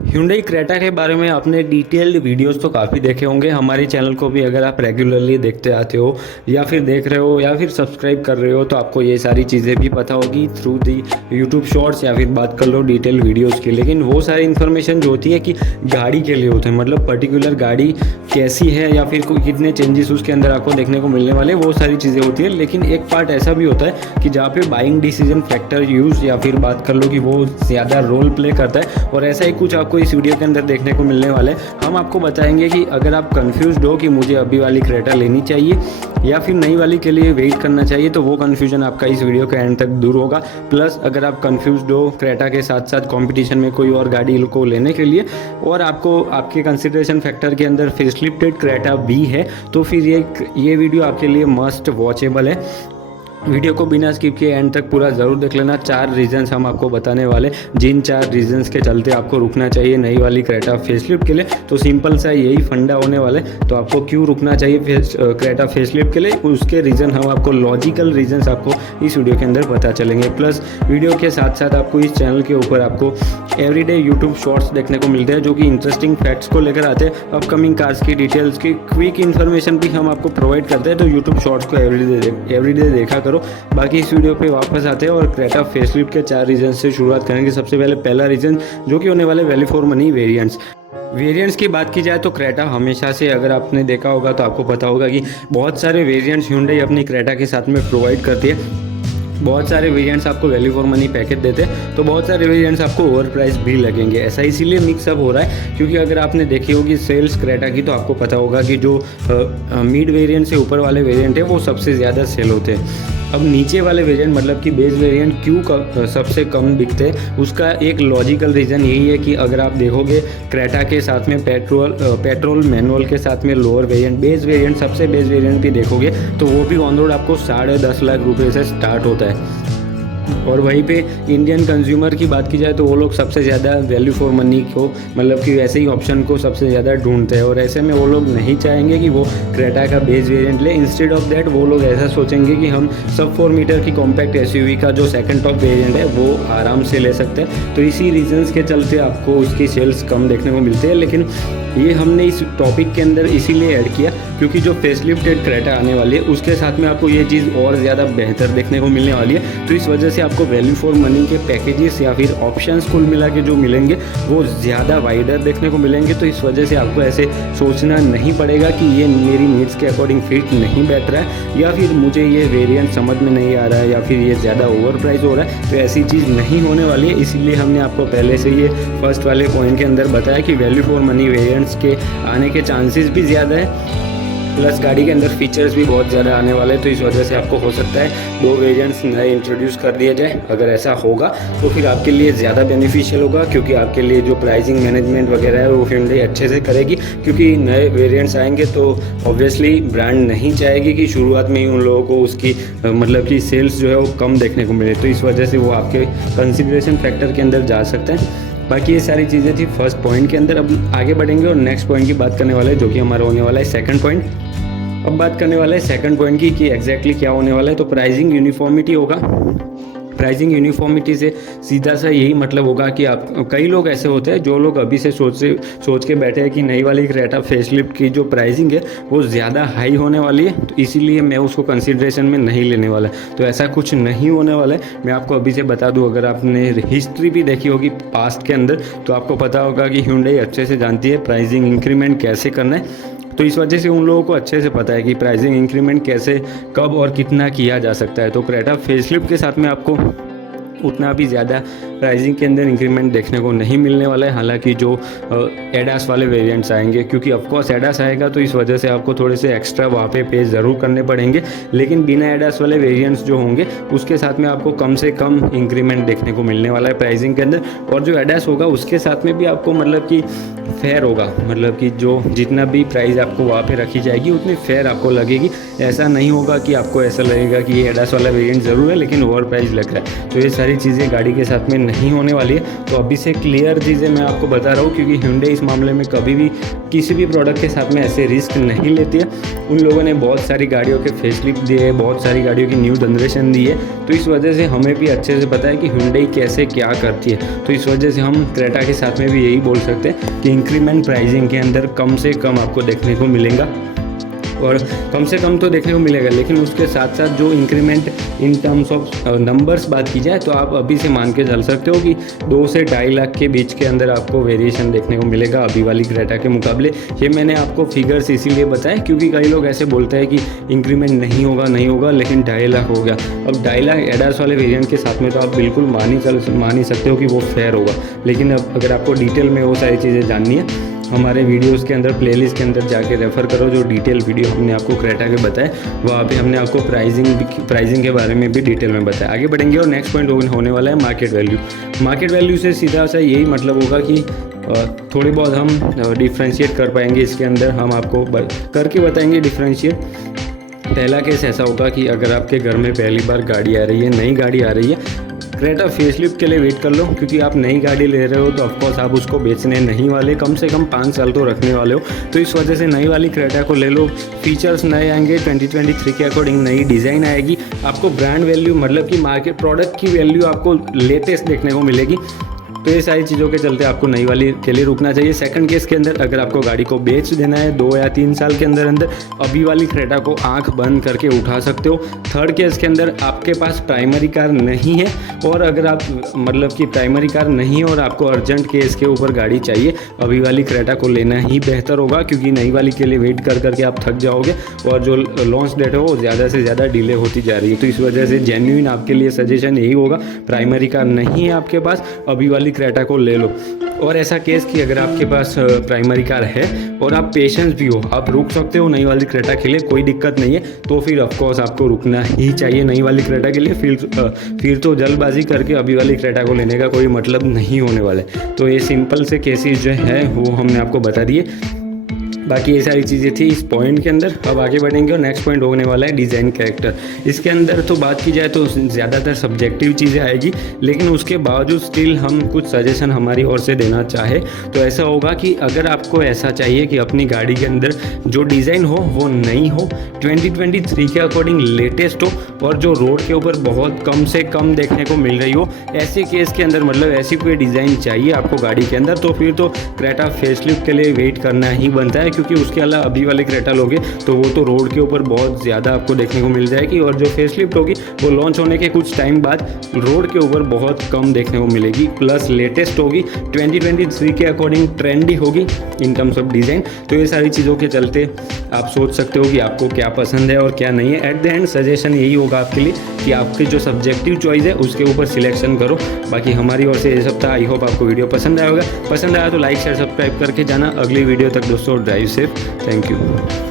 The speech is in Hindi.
Hyundai क्रेटा के बारे में आपने डिटेल्ड वीडियोस तो काफ़ी देखे होंगे। हमारे चैनल को भी अगर आप रेगुलरली देखते आते हो या फिर देख रहे हो या फिर सब्सक्राइब कर रहे हो तो आपको ये सारी चीज़ें भी पता होगी थ्रू दी यूट्यूब शॉर्ट्स या फिर बात कर लो डिटेल वीडियोस की। लेकिन वो सारी इन्फॉर्मेशन जो होती है कि गाड़ी के लिए होते हैं, मतलब पर्टिकुलर गाड़ी कैसी है या फिर कितने चेंजेस उसके अंदर आपको देखने को मिलने वाले, वो सारी चीज़ें होती है। लेकिन एक पार्ट ऐसा भी होता है कि जहाँ पे बाइंग डिसीजन फैक्टर यूज़ या फिर बात कर लो कि वो ज़्यादा रोल प्ले करता है, और ऐसा ही कुछ आपको इस वीडियो के अंदर देखने को मिलने वाला है। हम आपको बताएंगे कि अगर आप कंफ्यूज्ड हो कि मुझे अभी वाली क्रेटा लेनी चाहिए या फिर नई वाली के लिए वेट करना चाहिए, तो वो कन्फ्यूजन आपका इस वीडियो के एंड तक दूर होगा। प्लस अगर आप कंफ्यूज्ड हो क्रेटा के साथ साथ कंपटीशन में कोई और गाड़ी को लेने के लिए और आपको आपके कंसिडरेशन फैक्टर के अंदर फेसलिफ्टेड क्रेटा भी है, तो फिर ये वीडियो आपके लिए मस्ट वॉचेबल है। वीडियो को बिना स्किप किए एंड तक पूरा ज़रूर देख लेना। 4 रीजंस हम आपको बताने वाले, जिन 4 रीजंस के चलते आपको रुकना चाहिए नई वाली क्रेटा फेसलिफ्ट के लिए। तो सिंपल सा यही फंडा होने वाला है। तो आपको क्यों रुकना चाहिए क्रेटा फेसलिफ्ट के लिए, उसके रीज़न हम आपको लॉजिकल रीजंस आपको इस वीडियो के अंदर पता चलेंगे। प्लस वीडियो के साथ साथ आपको इस चैनल के ऊपर आपको एवरीडे यूट्यूब शॉर्ट्स देखने को मिलते हैं जो कि इंटरेस्टिंग फैक्ट्स को लेकर आते हैं। अपकमिंग कार्स की डिटेल्स की क्विक इन्फॉर्मेशन भी हम आपको प्रोवाइड करते हैं। तो यूट्यूब शॉर्ट्स को एवरीडे देखा करो। बाकी इस वीडियो पे वापस आते हैं और क्रेटा फेसलिफ्ट के 4 रीजन से शुरुआत करेंगे। सबसे पहले पहला रीजन जो कि होने वाले वैल्यू फॉर मनी वेरिएंट्स की बात की जाए तो क्रेटा हमेशा से, अगर आपने देखा होगा तो आपको पता होगा कि बहुत सारे वेरिएंट्स Hyundai अपनी क्रेटा के साथ में प्रोवाइड करती है। बहुत सारे वेरिएंट्स आपको वैल्यू फॉर मनी पैकेज देते हैं, तो बहुत सारे वेरिएंट्स आपको ओवर प्राइस भी लगेंगे। ऐसा इसीलिए मिक्सअप हो रहा है क्योंकि अगर आपने देखी होगी सेल्स क्रेटा की तो आपको पता होगा कि जो मिड वेरिएंट से ऊपर वाले वेरिएंट है वो सबसे ज़्यादा सेल होते हैं। अब नीचे वाले वेरिएंट मतलब कि बेस वेरिएंट क्यों सबसे कम बिकते हैं, उसका एक लॉजिकल रीज़न यही है कि अगर आप देखोगे क्रेटा के साथ में पेट्रोल मैनुअल के साथ में लोअर वेरिएंट सबसे बेस वेरिएंट भी देखोगे तो वो भी ऑन रोड आपको 10.5 लाख रुपये से स्टार्ट होता है। और वहीं पे इंडियन कंज्यूमर की बात की जाए तो वो लोग सबसे ज़्यादा वैल्यू फॉर मनी को, मतलब कि वैसे ही ऑप्शन को सबसे ज़्यादा ढूंढते हैं, और ऐसे में वो लोग नहीं चाहेंगे कि वो क्रेटा का बेस वेरिएंट ले। इंस्टेड ऑफ दैट वो लोग ऐसा सोचेंगे कि हम सब 4 मीटर की कॉम्पैक्ट एसयूवी का जो सेकंड टॉप वेरिएंट है वो आराम से ले सकते हैं। तो इसी रीजंस के चलते आपको उसकी सेल्स कम देखने को मिलती है। लेकिन ये हमने इस टॉपिक के अंदर इसीलिए ऐड किया क्योंकि जो फेसलिफ्टेड क्रेटा आने वाली है उसके साथ में आपको ये चीज़ और ज़्यादा बेहतर देखने को मिलने वाली है। तो इस वजह से आपको वैल्यू फॉर मनी के पैकेजेस या फिर ऑप्शंस कुल मिला के जो मिलेंगे वो ज़्यादा वाइडर देखने को मिलेंगे। तो इस वजह से आपको ऐसे सोचना नहीं पड़ेगा कि ये मेरी नीड्स के अकॉर्डिंग फिट नहीं बैठ रहा है या फिर मुझे ये वेरिएंट समझ में नहीं आ रहा है या फिर ये ज़्यादा ओवर प्राइस हो रहा है। तो ऐसी चीज़ नहीं होने वाली है। इसीलिए हमने आपको पहले से ये फर्स्ट वाले पॉइंट के अंदर बताया कि वैल्यू फॉर मनी वेरिएंट्स के आने के चांसेस भी ज़्यादा है। प्लस गाड़ी के अंदर फीचर्स भी बहुत ज़्यादा आने वाले हैं। तो इस वजह से आपको हो सकता है 2 वेरिएंट्स नए इंट्रोड्यूस कर दिया जाए। अगर ऐसा होगा तो फिर आपके लिए ज़्यादा बेनिफिशियल होगा क्योंकि आपके लिए जो प्राइसिंग मैनेजमेंट वगैरह है वो Hyundai अच्छे से करेगी। क्योंकि नए वेरिएंट्स आएंगे तो ऑब्वियसली ब्रांड नहीं चाहेगी कि शुरुआत में ही उन लोगों को उसकी मतलब कि सेल्स जो है वो कम देखने को मिले। तो इस वजह से वो आपके कंसिडरेशन फैक्टर के अंदर जा सकते हैं। बाकी ये सारी चीज़ें थी फर्स्ट पॉइंट के अंदर। अब आगे बढ़ेंगे और नेक्स्ट पॉइंट की बात करने वाले हैं जो कि हमारा होने वाला है सेकंड पॉइंट। अब बात करने वाला है सेकंड पॉइंट की कि एग्जैक्टली क्या होने वाला है। तो प्राइसिंग यूनिफॉर्मिटी होगा। प्राइसिंग यूनिफॉर्मिटी से सीधा सा यही मतलब होगा कि आप, कई लोग ऐसे होते हैं जो लोग अभी से सोच के बैठे हैं कि नई वाली क्रेटा फेसलिफ्ट की जो प्राइसिंग है वो ज़्यादा हाई होने वाली है, तो इसीलिए मैं उसको कंसिडरेशन में नहीं लेने वाला। तो ऐसा कुछ नहीं होने वाला है। मैं आपको अभी से बता दूं, अगर आपने हिस्ट्री भी देखी होगी पास्ट के अंदर तो आपको पता होगा कि Hyundai अच्छे से जानती है प्राइसिंग इंक्रीमेंट कैसे करना है। तो इस वजह से उन लोगों को अच्छे से पता है कि प्राइसिंग इंक्रीमेंट कैसे, कब और कितना किया जा सकता है। तो क्रेटा फेसलिफ्ट के साथ में आपको उतना भी ज़्यादा प्राइसिंग के अंदर इंक्रीमेंट देखने को नहीं मिलने वाला है। हालांकि जो एडास वाले वेरिएंट्स आएंगे, क्योंकि ऑफकोर्स एडास आएगा तो इस वजह से आपको थोड़े से एक्स्ट्रा वहाँ पे पे ज़रूर करने पड़ेंगे। लेकिन बिना एडास वाले वेरिएंट्स जो होंगे उसके साथ में आपको कम से कम इंक्रीमेंट देखने को मिलने वाला है प्राइसिंग के अंदर। और जो एडास होगा उसके साथ में भी आपको मतलब कि फेयर होगा, मतलब कि जो जितना भी प्राइस आपको वहाँ पे रखी जाएगी उतनी फेयर आपको लगेगी। ऐसा नहीं होगा कि आपको ऐसा लगेगा कि ये एडास वाला वेरिएंट ज़रूर है लेकिन ओवर प्राइस लग रहा है। तो ये सारी सारी चीज़ें गाड़ी के साथ में नहीं होने वाली है। तो अभी से क्लियर चीज़ें मैं आपको बता रहा हूँ, क्योंकि Hyundai इस मामले में कभी भी किसी भी प्रोडक्ट के साथ में ऐसे रिस्क नहीं लेती है। उन लोगों ने बहुत सारी गाड़ियों के फेसलिफ्ट दिए, बहुत सारी गाड़ियों की न्यू जनरेशन दी है, तो इस वजह से हमें भी अच्छे से पता है कि Hyundai कैसे क्या करती है। तो इस वजह से हम क्रेटा के साथ में भी यही बोल सकते हैं कि इंक्रीमेंट प्राइसिंग के अंदर कम से कम आपको देखने को मिलेगा, और कम से कम तो देखने को मिलेगा, लेकिन उसके साथ साथ जो increment in terms of numbers बात की जाए तो आप अभी से मान के चल सकते हो कि 2 से 2.5 लाख के बीच के अंदर आपको वेरिएशन देखने को मिलेगा अभी वाली क्रेटा के मुकाबले। ये मैंने आपको फिगर्स इसीलिए बताया क्योंकि कई लोग ऐसे बोलते हैं कि इंक्रीमेंट नहीं होगा, लेकिन 2.5 लाख हो गया। अब 2.5 लाख एडास वाले वेरिएंट के साथ में तो आप बिल्कुल मान ही सकते हो कि वो फेयर होगा। लेकिन अब अगर आपको डिटेल में वो सारी चीज़ें जाननी है, हमारे वीडियोस के अंदर प्लेलिस्ट के अंदर जाके रेफ़र करो, जो डिटेल वीडियो हमने आपको क्रेटा के बताए, वहाँ पे हमने आपको प्राइसिंग के बारे में भी डिटेल में बताया। आगे बढ़ेंगे और नेक्स्ट पॉइंट होने वाला है मार्केट वैल्यू। मार्केट वैल्यू से सीधा सा यही मतलब होगा कि थोड़ी बहुत हम डिफ्रेंशिएट कर पाएंगे इसके अंदर, हम आपको करके बताएंगे डिफ्रेंशिएट। पहला केस ऐसा होगा कि अगर आपके घर में पहली बार गाड़ी आ रही है, नई गाड़ी आ रही है, क्रेटा फेसलिफ्ट के लिए वेट कर लो, क्योंकि आप नई गाड़ी ले रहे हो तो ऑफकोर्स आप उसको बेचने नहीं वाले, कम से कम 5 साल तो रखने वाले हो। तो इस वजह से नई वाली क्रेटा को ले लो, फीचर्स नए आएंगे, 2023 के अकॉर्डिंग नई डिज़ाइन आएगी, आपको ब्रांड वैल्यू मतलब कि मार्केट प्रोडक्ट की वैल्यू आपको लेटेस्ट देखने को मिलेगी। तो ये सारी चीज़ों के चलते आपको नई वाली के लिए रुकना चाहिए। सेकंड केस के अंदर अगर आपको गाड़ी को बेच देना है 2 या 3 साल के अंदर अभी वाली क्रेटा को आंख बंद करके उठा सकते हो। थर्ड केस के अंदर आपके पास प्राइमरी कार नहीं है, और अगर आप मतलब कि प्राइमरी कार नहीं है और आपको अर्जेंट केस के ऊपर गाड़ी चाहिए, अभी वाली क्रेटा को लेना ही बेहतर होगा, क्योंकि नई वाली के लिए वेट कर करके आप थक जाओगे और जो लॉन्च डेट है वो ज़्यादा से ज़्यादा डिले होती जा रही है। तो इस वजह से जेन्युइन आपके लिए सजेशन यही होगा, प्राइमरी कार नहीं है आपके पास, अभी वाली क्रेटा को ले लो। और ऐसा केस कि अगर आपके पास प्राइमरी कार है और आप पेशेंस भी हो, आप रुक सकते हो नई वाली क्रेटा के लिए, कोई दिक्कत नहीं है, तो फिर ऑफकोर्स आपको रुकना ही चाहिए नई वाली क्रेटा के लिए। फिर तो जल्दबाजी करके अभी वाली क्रेटा को लेने का कोई मतलब नहीं होने वाला है। तो ये सिंपल से केसेस जो है वो हमने आपको बता दिए। बाकी ये सारी चीज़ें थी इस पॉइंट के अंदर। अब आगे बढ़ेंगे और नेक्स्ट पॉइंट होने वाला है डिज़ाइन कैरेक्टर। इसके अंदर तो बात की जाए तो ज़्यादातर सब्जेक्टिव चीज़ें आएगी, लेकिन उसके बावजूद स्टिल हम कुछ सजेशन हमारी ओर से देना चाहे तो ऐसा होगा कि अगर आपको ऐसा चाहिए कि अपनी गाड़ी के अंदर जो डिज़ाइन हो वो नई हो, 2023 के अकॉर्डिंग लेटेस्ट हो, और जो रोड के ऊपर बहुत कम से कम देखने को मिल रही हो, ऐसे केस के अंदर मतलब ऐसी कोई डिज़ाइन चाहिए आपको गाड़ी के अंदर, तो फिर तो क्रेटा फेसलिफ्ट के लिए वेट करना ही बनता है। क्योंकि उसके अलावा अभी वाले क्रेटा लोगे तो वो तो रोड के ऊपर बहुत ज़्यादा आपको देखने को मिल जाएगी, और जो फेसलिफ्ट होगी वो लॉन्च होने के कुछ टाइम बाद रोड के ऊपर बहुत कम देखने को मिलेगी, प्लस लेटेस्ट होगी, 2023 के अकॉर्डिंग ट्रेंडी होगी इन टर्म्स ऑफ डिज़ाइन। तो ये सारी चीज़ों के चलते आप सोच सकते हो कि आपको क्या पसंद है और क्या नहीं है। एट द एंड सजेशन यही होगा आपके लिए कि आपकी जो सब्जेक्टिव चॉइस है उसके ऊपर सिलेक्शन करो। बाकी हमारी ओर से ये सब था। आई होप आपको वीडियो पसंद आया होगा। पसंद आया तो लाइक शेयर सब्सक्राइब करके जाना। अगली वीडियो तक दोस्तों ड्राइव सेफ। Thank you.